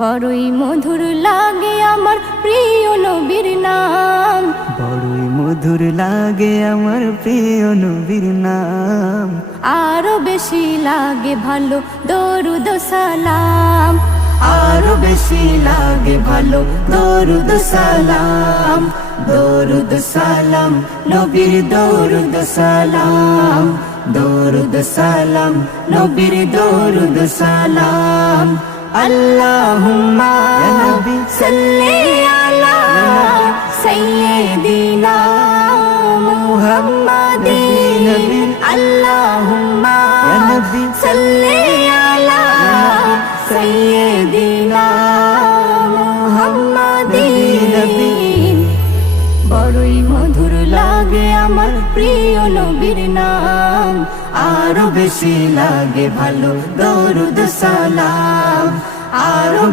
বড়ই মধুর লাগে আমার প্রিয় নবীর নাম, বড়ই মধুর লাগে আমার প্রিয় নবীর নাম। আরো বেশি লাগে ভালো দরুদ সালাম, আরো বেশি লাগে ভালো দরুদ সালাম। দরুদ সালাম নবীর দরুদ সালাম, দরুদ সালাম নবীর দরুদ সালাম। আল্লাহুম্মা ইয়া নবী সাল্লি আলা সাইয়্যিদিনা মুহাম্মাদিন। আল্লাহুম্মা ইয়া নবী সাল্লি আলা সাইয়্যিদিনা মুহাম্মাদিন। বড়ই মধুর লাগে আমার প্রিয় নবীর নাম, আরো বেশি লাগে ভালো দরুদ সালাম। আরো